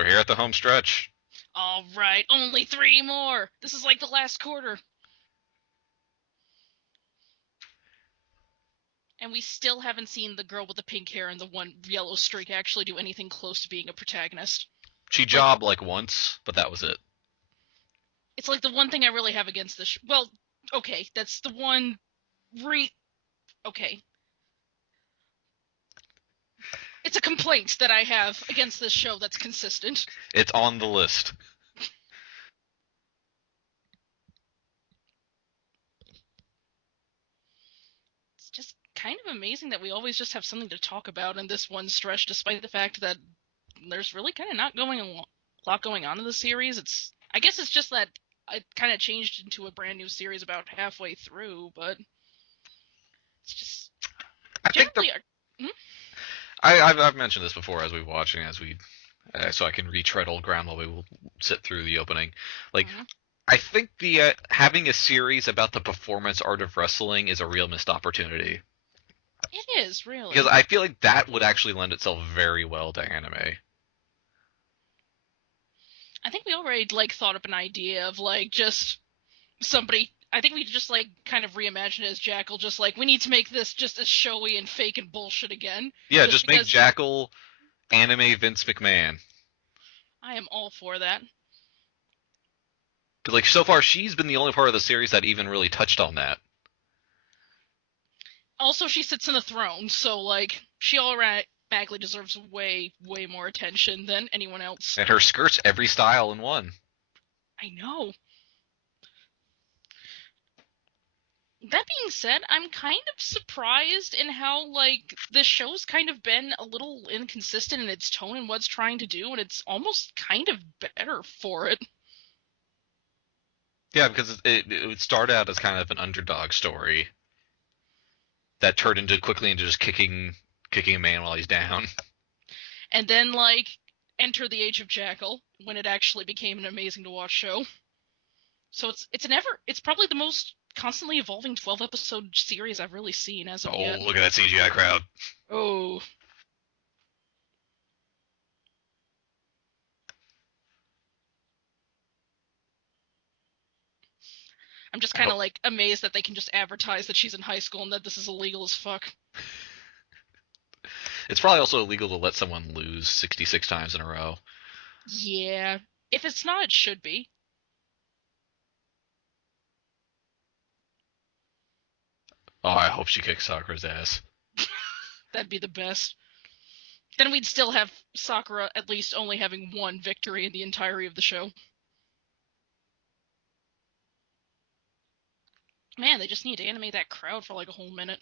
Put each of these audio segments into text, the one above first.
We're here at the home stretch. All right, only 3 more. This is like the last quarter. And we still haven't seen the girl with the pink hair and the one yellow streak actually do anything close to being a protagonist. She jobbed like once, but that was it. It's like the one thing I really have against this. Well, okay, that's the one. Okay. It's a complaint that I have against this show that's consistent. It's on the list. It's just kind of amazing that we always just have something to talk about in this one stretch, despite the fact that there's really kind of not a lot going on in the series. I guess it's just that it kind of changed into a brand new series about halfway through, but it's just I think I've mentioned this before as we watch and as we so I can retread old ground while we will sit through the opening. Like, I think the having a series about the performance art of wrestling is a real missed opportunity. It is, really. Because I feel like that would actually lend itself very well to anime. I think we already thought up an idea of just somebody. I think we just kind of reimagined it as Jackal. Just we need to make this just as showy and fake and bullshit again. Yeah, just make Jackal anime Vince McMahon. I am all for that. But so far, she's been the only part of the series that even really touched on that. Also, she sits in the throne, so she automatically deserves way, way more attention than anyone else. And her skirt's every style in one. I know. That being said, I'm kind of surprised in how, this show's kind of been a little inconsistent in its tone and what it's trying to do, and it's almost kind of better for it. Yeah, because it started out as kind of an underdog story that turned quickly into just kicking a man while he's down. And then, enter the Age of Jackal, when it actually became an amazing to watch show. So it's probably the most constantly evolving 12-episode series I've really seen as of yet. Oh, look at that CGI crowd. Oh. I'm just kind of amazed that they can just advertise that she's in high school and that this is illegal as fuck. It's probably also illegal to let someone lose 66 times in a row. Yeah. If it's not, it should be. Oh, I hope she kicks Sakura's ass. That'd be the best. Then we'd still have Sakura at least only having one victory in the entirety of the show. Man, they just need to animate that crowd for a whole minute.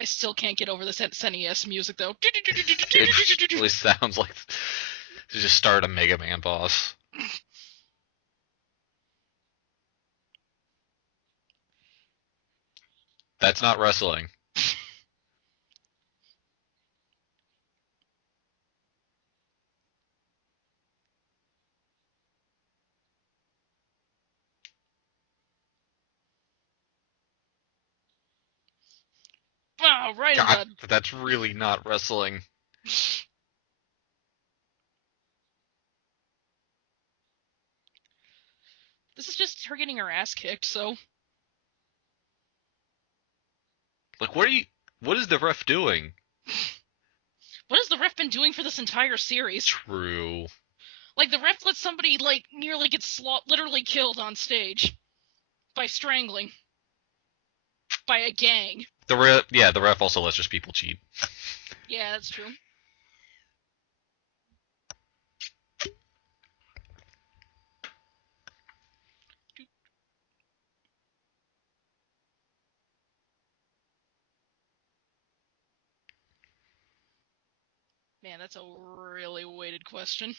I still can't get over this SNES music, though. It really sounds like to just start a Mega Man boss. That's not wrestling. Oh, right. God, that's really not wrestling. This is just her getting her ass kicked, so. What is the ref doing? What has the ref been doing for this entire series? True. The ref lets somebody, nearly get literally killed on stage. By strangling. By a gang. The ref also lets just people cheat. Yeah, that's true. Man, that's a really weighted question.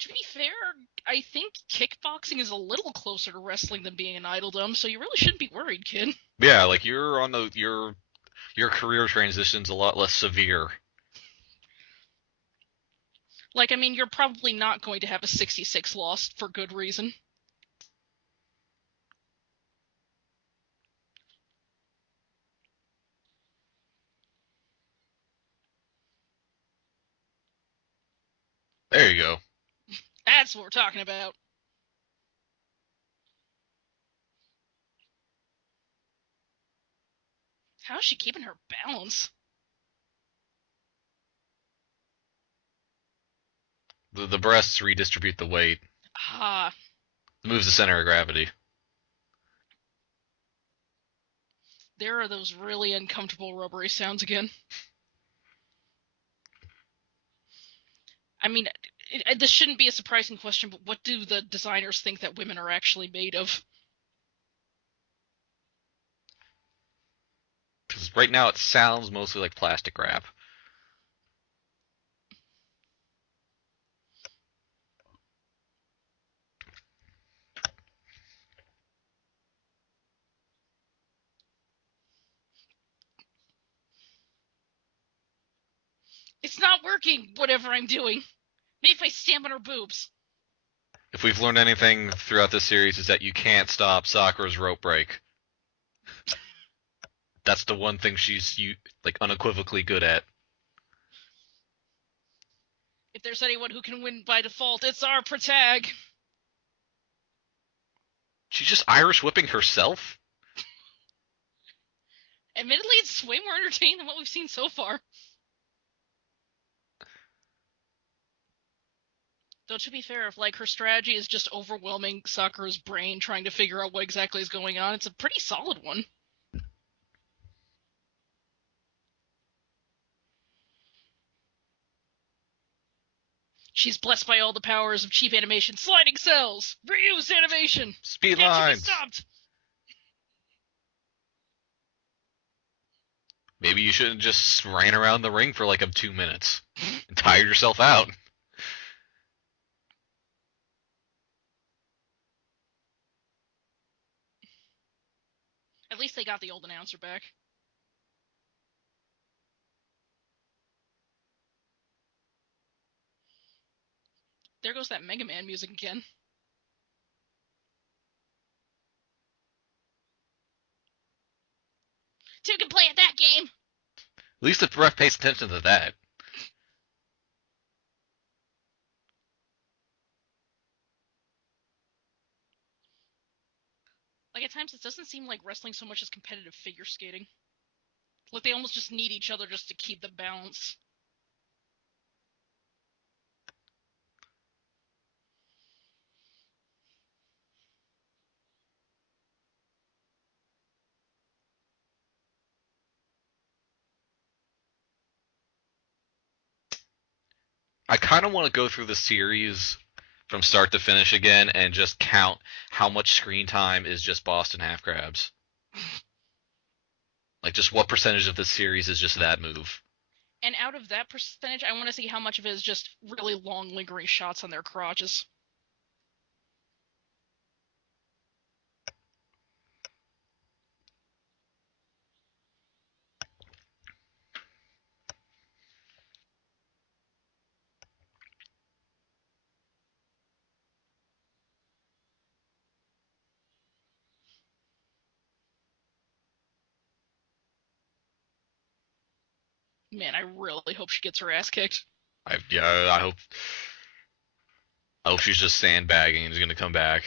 To be fair, I think kickboxing is a little closer to wrestling than being an idoldom, so you really shouldn't be worried, kid. Yeah, you're Your career transition's a lot less severe. Like, I mean, you're probably not going to have a 66 loss for good reason. There you go. That's what we're talking about. How is she keeping her balance? The breasts redistribute the weight. Ah, It moves the center of gravity. there are those really uncomfortable rubbery sounds again. I mean, this shouldn't be a surprising question, but what do the designers think that women are actually made of? Because right now it sounds mostly like plastic wrap. It's not working, whatever I'm doing. Maybe if I stamp on her boobs. If we've learned anything throughout this series, is that you can't stop Sakura's rope break. That's the one thing she's like unequivocally good at. If there's anyone who can win by default, it's our protag. She's just Irish whipping herself? Admittedly, it's way more entertaining than what we've seen so far. Though, to be fair, if like her strategy is just overwhelming Sakura's brain trying to figure out what exactly is going on, it's a pretty solid one. She's blessed by all the powers of cheap animation. Sliding cells! Reuse animation! Speed Can't lines! be stopped! Maybe you shouldn't just ran around the ring for like 2 minutes and tired yourself out. At least they got the old announcer back. There goes that Mega Man music again. Two can play at that game! At least the ref pays attention to that. Like, at times, it doesn't seem like wrestling so much as competitive figure skating. Like, they almost just need each other just to keep the balance. I kind of want to go through the series from start to finish again and just count how much screen time is just Boston half crabs. Like, just what percentage of the series is just that move? And out of that percentage, I want to see how much of it is just really long, lingering shots on their crotches. Man, I really hope she gets her ass kicked. I hope. I hope she's just sandbagging and is gonna come back.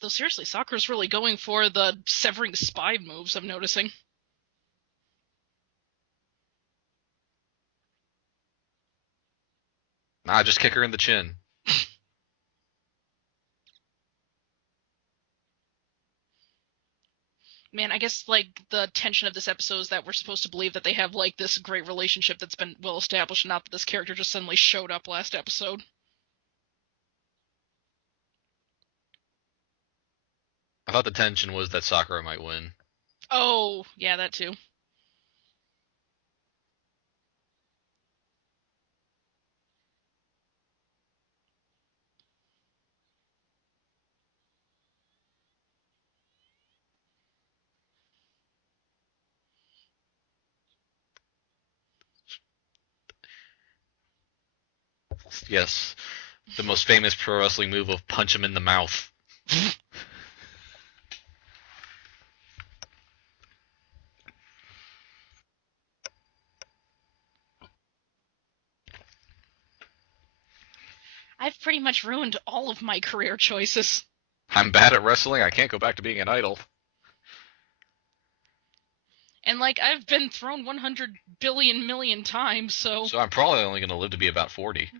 Though seriously, Sakura's really going for the severing spine moves, I'm noticing. Nah, just kick her in the chin. Man, I guess like the tension of this episode is that we're supposed to believe that they have like this great relationship that's been well established, not that this character just suddenly showed up last episode. I thought the tension was that Sakura might win. Oh, yeah, that too. Yes, the most famous pro wrestling move of punch him in the mouth. I've pretty much ruined all of my career choices. I'm bad at wrestling. I can't go back to being an idol. And, like, I've been thrown 100 billion million times, so... So I'm probably only going to live to be about 40.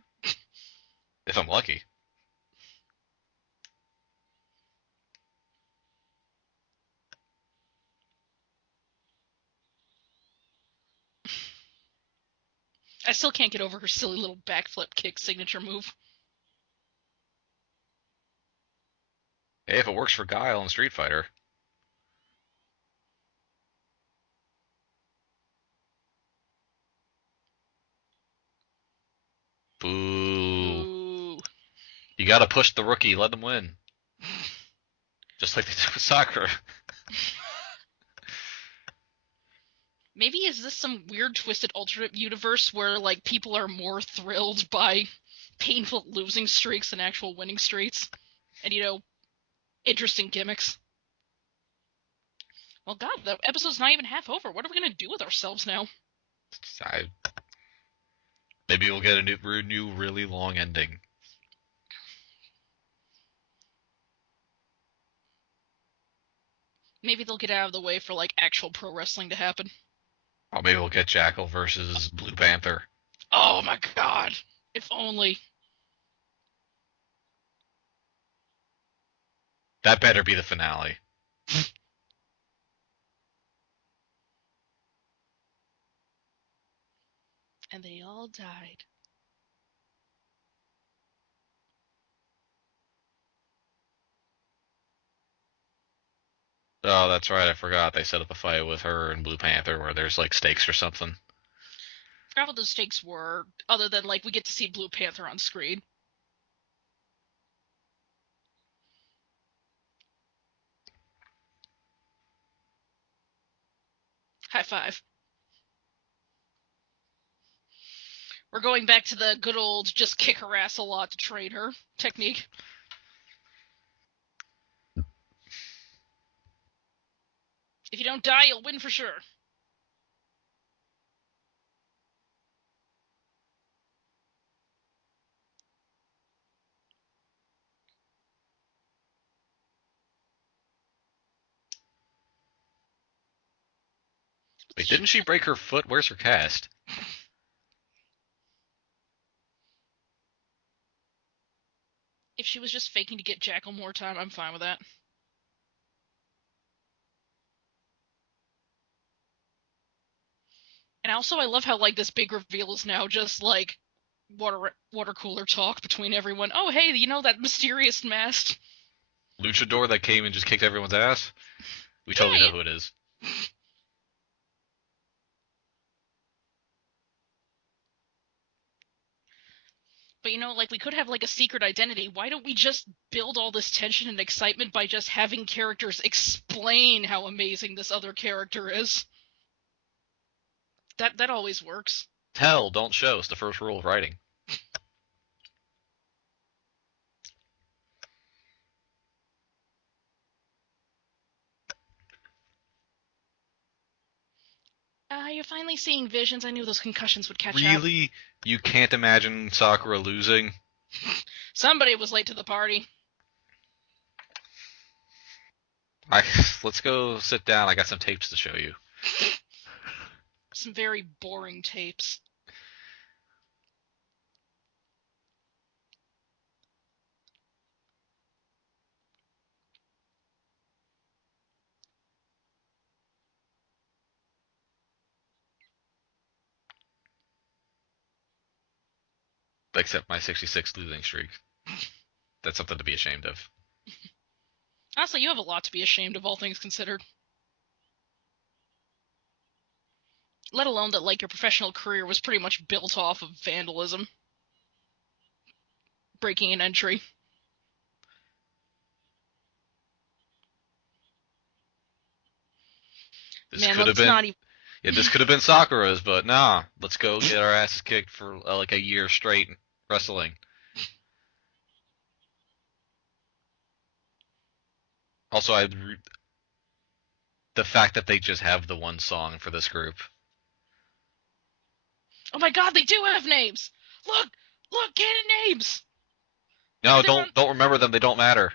If I'm lucky. I still can't get over her silly little backflip kick signature move. Hey, if it works for Guile in Street Fighter. Boo. Ooh. You gotta push the rookie, let them win. Just like they did with Sakura. Maybe is this some weird twisted alternate universe where, like, people are more thrilled by painful losing streaks than actual winning streaks? And, you know, interesting gimmicks. Well, God, the episode's not even half over. What are we gonna do with ourselves now? Maybe we'll get a new really long ending. Maybe they'll get out of the way for, like, actual pro wrestling to happen. Or maybe we'll get Jackal versus Blue Panther. Oh my God! If only. That better be the finale. And they all died. Oh, that's right. I forgot. They set up a fight with her and Blue Panther where there's like stakes or something. I forgot what those stakes were, other than, like, we get to see Blue Panther on screen. High five. We're going back to the good old just kick her ass a lot to train her technique. If you don't die, you'll win for sure. Wait, didn't she break her foot? Where's her cast? If she was just faking to get Jackal more time, I'm fine with that. And also, I love how, like, this big reveal is now just, like, water cooler talk between everyone. Oh, hey, you know that mysterious mask? Luchador that came and just kicked everyone's ass? We totally know who it is. But, you know, like, we could have, like, a secret identity. Why don't we just build all this tension and excitement by just having characters explain how amazing this other character is? That always works. Tell, don't show. It's the first rule of writing. You're finally seeing visions. I knew those concussions would catch up. Really? You can't imagine Sakura losing? Somebody was late to the party. Let's go sit down. I got some tapes to show you. Some very boring tapes. Except my 66 losing streak. That's something to be ashamed of. Honestly, you have a lot to be ashamed of, all things considered. Let alone that, like, your professional career was pretty much built off of vandalism. Breaking an entry. This could have been... Yeah, this could have been Sakura's, but nah. Let's go get our asses kicked for like a year straight. wrestling. Also, the fact that they just have the one song for this group. Oh my god, they do have names! Look, canon names! No, don't remember them. They don't matter.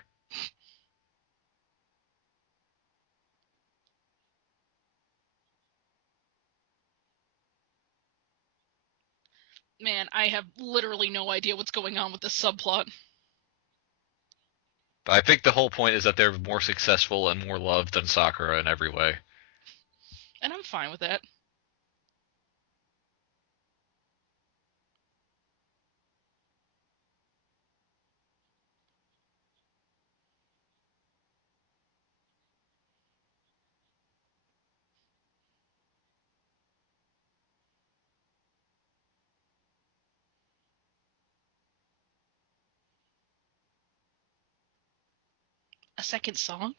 Man, I have literally no idea what's going on with this subplot. I think the whole point is that they're more successful and more loved than Sakura in every way. And I'm fine with that. A second song?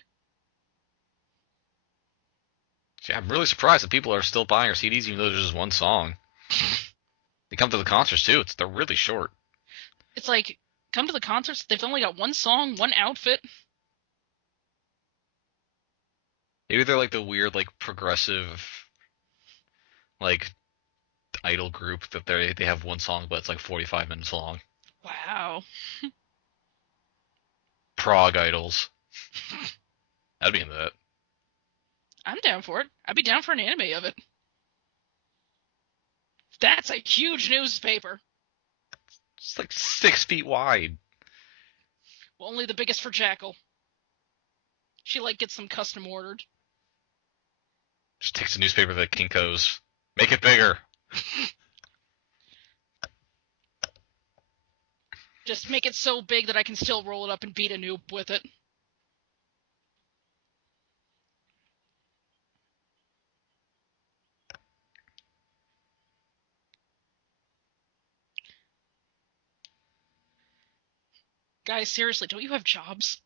Yeah, I'm really surprised that people are still buying our CDs even though there's just one song. They come to the concerts too. They're really short. It's like, come to the concerts, they've only got one song, one outfit. Maybe they're like the weird, like progressive, like idol group that they have one song but it's like 45 minutes long. Wow. Prog idols. I'd be into that. I'm down for it. I'd be down for an anime of it. That's a huge newspaper. It's like 6 feet wide. Well, only the biggest for Jackal. She like gets them custom ordered. Just takes a newspaper that Kinko's. Make it bigger. Just make it so big that I can still roll it up and beat a noob with it. Guys, seriously, don't you have jobs?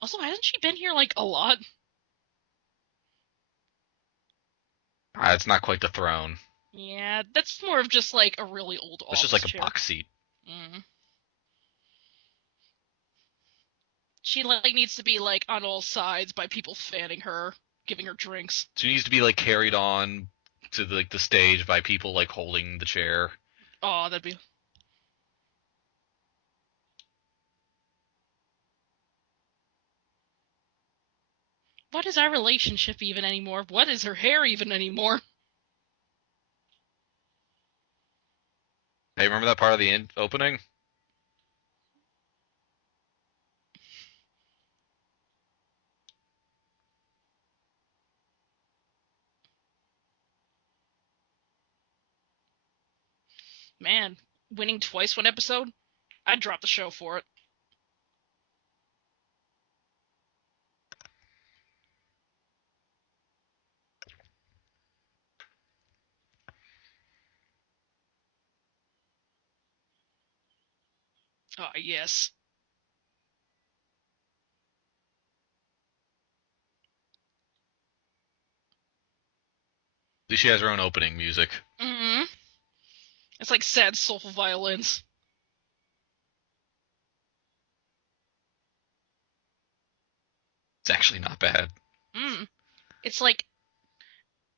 Also, hasn't she been here, like, a lot? It's not quite the throne. Yeah, that's more of just, like, a really old It's office just like chair. a box seat. Mm. She, like, needs to be, like, on all sides by people fanning her, giving her drinks. She needs to be like carried on to the stage by people like holding the chair. Oh, that'd be... What is our relationship even anymore? What is her hair even anymore? Hey, remember that part of the opening? Man, winning twice one episode? I'd drop the show for it. Oh, yes. At least she has her own opening music. Mm-hmm. It's like sad, soulful violins. It's actually not bad. Mm. It's like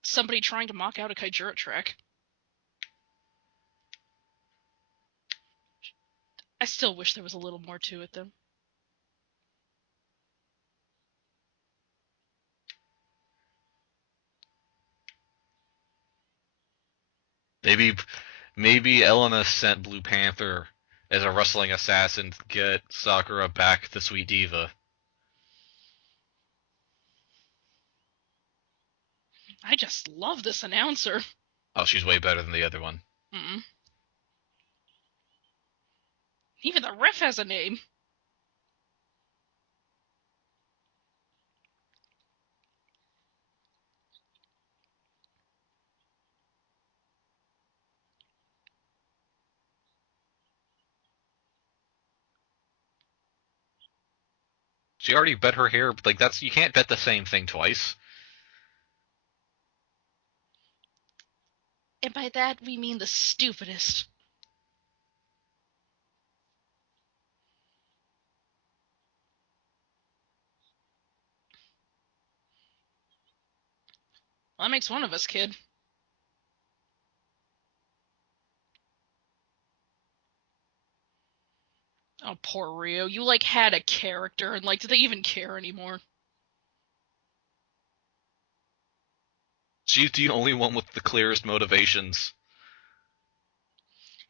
somebody trying to mock out a Kaijura track. I still wish there was a little more to it, though. Maybe Elena sent Blue Panther as a wrestling assassin to get Sakura back the sweet diva. I just love this announcer. Oh, she's way better than the other one. Mm. Even the ref has a name. She already bet her hair. Like that's you can't bet the same thing twice. And by that, we mean the stupidest. Well, that makes one of us, kid. Oh, poor Rio. You, had a character, and, do they even care anymore? She's the only one with the clearest motivations.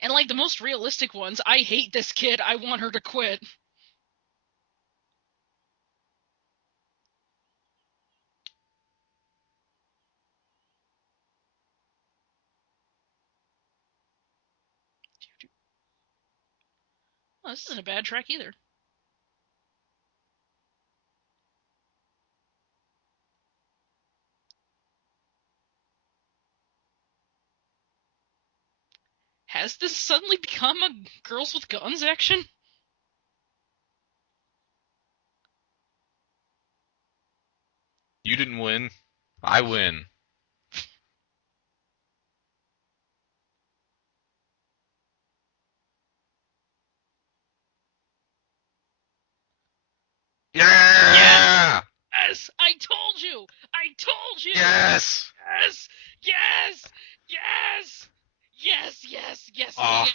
And, the most realistic ones, I hate this kid, I want her to quit. Oh, this isn't a bad track either. Has this suddenly become a Girls with Guns action? You didn't win. I win. Yeah! Yes! I told you! I told you! Yes! Yes! Yes! Yes! Yes! Yes! Yes! Oh. Yes!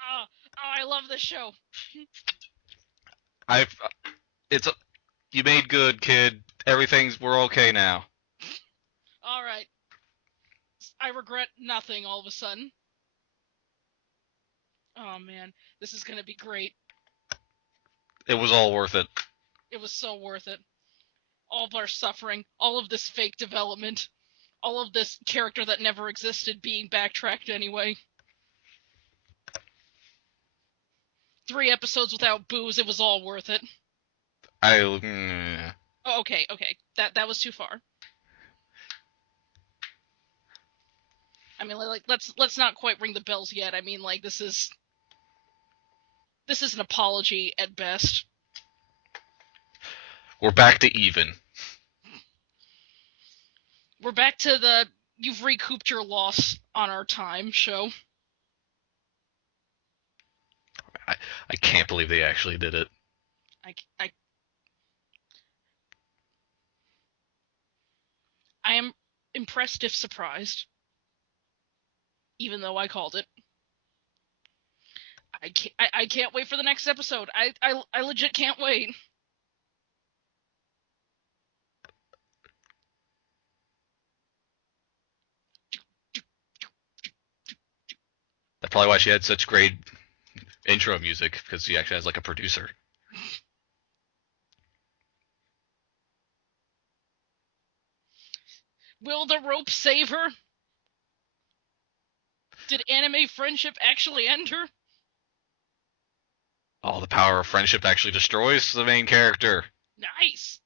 Oh, I love this show. You made good, kid. We're okay now. All right. I regret nothing all of a sudden. Oh man, this is gonna be great. It was all worth it. It was so worth it. All of our suffering, all of this fake development, all of this character that never existed being backtracked anyway. 3 episodes without booze, it was all worth it. Oh, okay. That was too far. I mean, let's not quite ring the bells yet. I mean, this is an apology at best. We're back to even. We're back to the you've recouped your loss on our time show. I can't believe they actually did it. I am impressed if surprised, even though I called it. I can't wait for the next episode. I legit can't wait. That's probably why she had such great intro music, because she actually has a producer. Will the rope save her? Did anime friendship actually end her? Oh, the power of friendship actually destroys the main character. Nice.